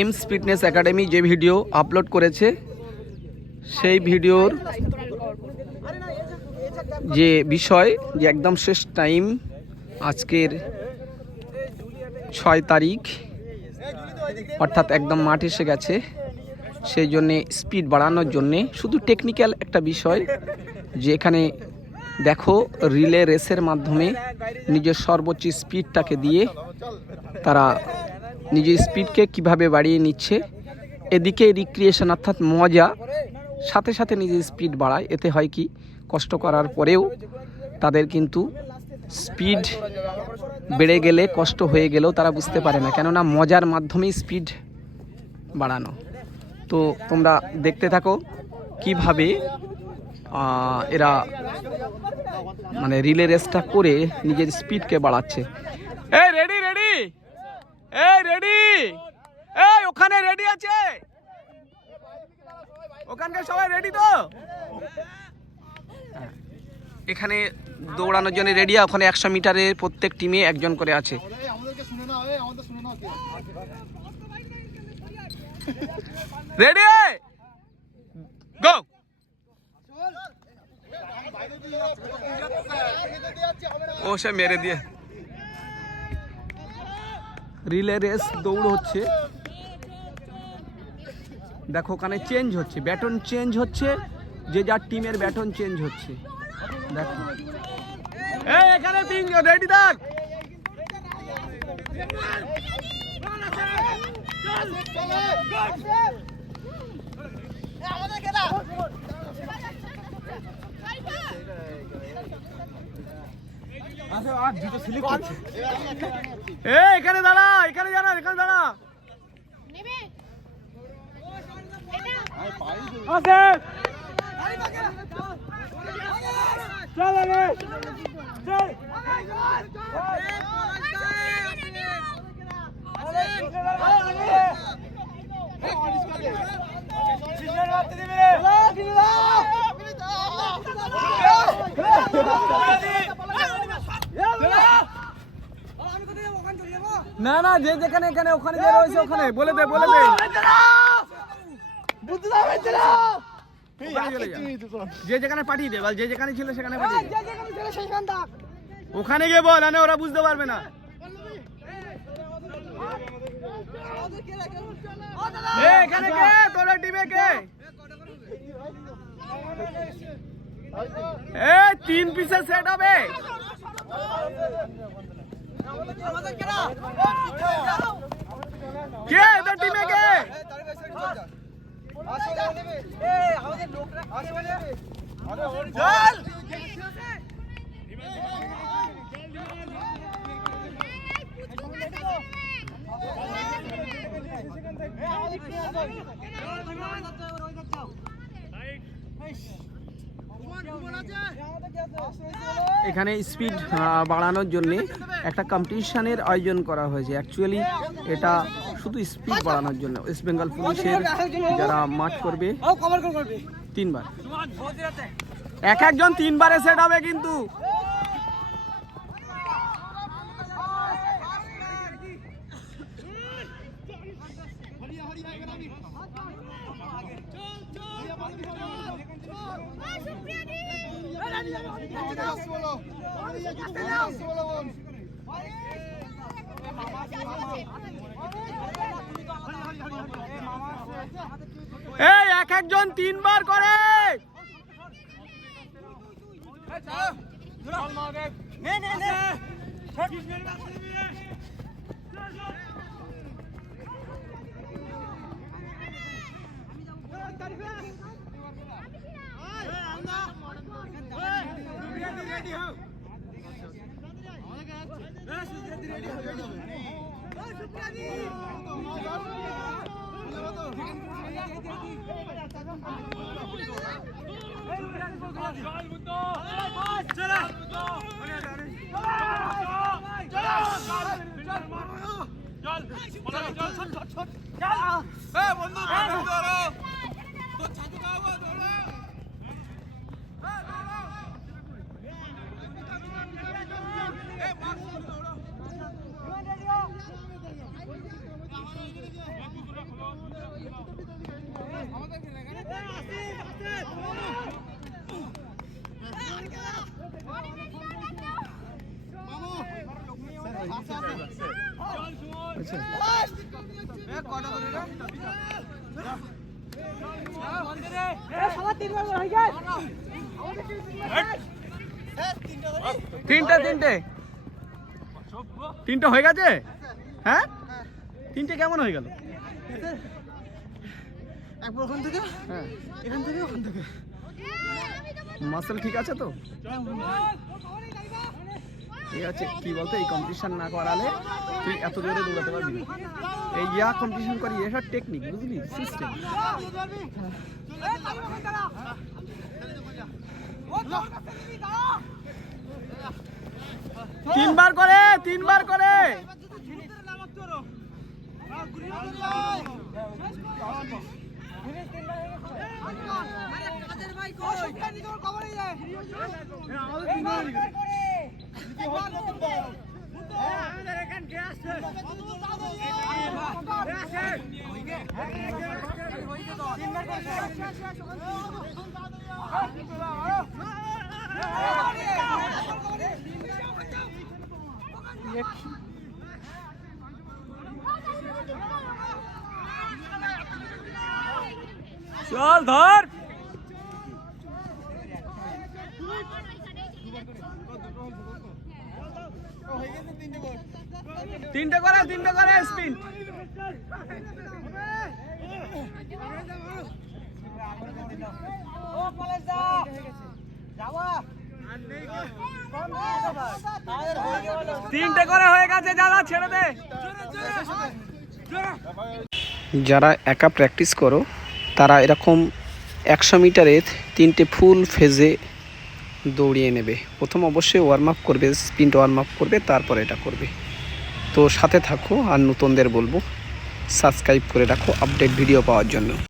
Aims fitness academy যে video upload করেছে সেই ভিডিওর যে বিষয় যে একদম শেষ টাইম আজকের 6 তারিখ অর্থাৎ একদম মাঠ এসে গেছে, সেই জন্যে স্পিড বাড়ানোর জন্যে শুধু টেকনিক্যাল একটা বিষয় যে এখানে দেখো রিলে রেসের মাধ্যমে নিজের সর্বোচ্চ স্পিডটাকে দিয়ে তারা নিজের স্পিডকে কিভাবে বাড়িয়ে নিচ্ছে। এদিকে রিক্রিয়েশন অর্থাৎ মজা, সাথে সাথে নিজের স্পিড বাড়ায়। এতে হয় কি, কষ্ট করার পরেও তাদের কিন্তু স্পিড বেড়ে গেলে কষ্ট হয়ে গেলেও তারা বুঝতে পারে না, কেননা মজার মাধ্যমেই স্পিড বাড়ানো। তো তোমরা দেখতে থাকো কিভাবে এরা মানে রিলে রেসটা করে নিজের স্পিডকে বাড়াচ্ছে। এই রেডি রেডি, এই রেডি, এই ওখানে রেডি আছে, ওখানকার সবাই রেডি তো? এখানে দৌড়ানোর জন্য রেডি। ওখানে 100 মিটারের প্রত্যেক টিমে একজন করে আছে। Ready go. ও সে মেরে দিয়ে রিলে রেস দৌড় হচ্ছে। দেখো ওখানে চেঞ্জ হচ্ছে, ব্যাটন চেঞ্জ হচ্ছে, যে যার টিমের ব্যাটন চেঞ্জ হচ্ছে। দেখো এই এখানে 3 জন রেডি থাক। এখানে দাঁড়া, এখানে জানা, এখানে দাঁড়া। না না, যে যেখানে এখানে ওখানে যে রয়েছে ওখানে বলে দে, বলে দে। যে যেখানে পাঠিয়ে দে, বল যে যেখানে ছিল সেখানে পাঠিয়ে দে। ওখানে গিয়ে বল, না ওরা বুঝতে পারবে না। এখানে কে তোরা টিমে কে? 3 পিসের সেট হবে। কে এদের টিমে কে? এখানে স্পিড বাড়ানোর জন্য একটা কম্পিটিশনের আয়োজন করা হয়েছে। অ্যাকচুয়ালি এটা শুধু স্পিড বাড়ানোর জন্য। ওয়েস্ট বেঙ্গল পুলিশের যারা মাঠ করবে 3 বার, এক একজন 3 বারে সেট হবে কিন্তু। এই এক একজন 3 বার করে। তিনটে হয়ে গেছে। হ্যাঁ, তিনটে কেমন হয়ে গেল? ওখান থেকে, হ্যাঁ, এখান থেকে, ওখান থেকে মাসেল ঠিক আছে তো? ঠিক আছে। কি বলতো, এই কম্পিটিশন না করালে তুই এত জোরে দৌড়াতে পারবি না। এই কম্পিটিশন করি, এসব টেকনিক, বুঝলি, সিস্টেম। তিনবার করে, তিনবার করে। চল ধর। তিনটে করে, তিনটে করে স্পিন। তিনটে করে হয়ে গেছে, যারা ছেড়ে দে। যারা একা প্র্যাকটিস করো তারা এরকম 100 মিটারের তিনটে ফুল ফেজে দৌড়িয়ে নেবে। প্রথম অবশ্যই ওয়ার্ম আপ করবে, স্পিন ওয়ার্ম আপ করবে, তারপর এটা করবে। তো সাথে থাকো, আর নতুনদের বলবো সাবস্ক্রাইব করে রাখো আপডেট ভিডিও পাওয়ার জন্য।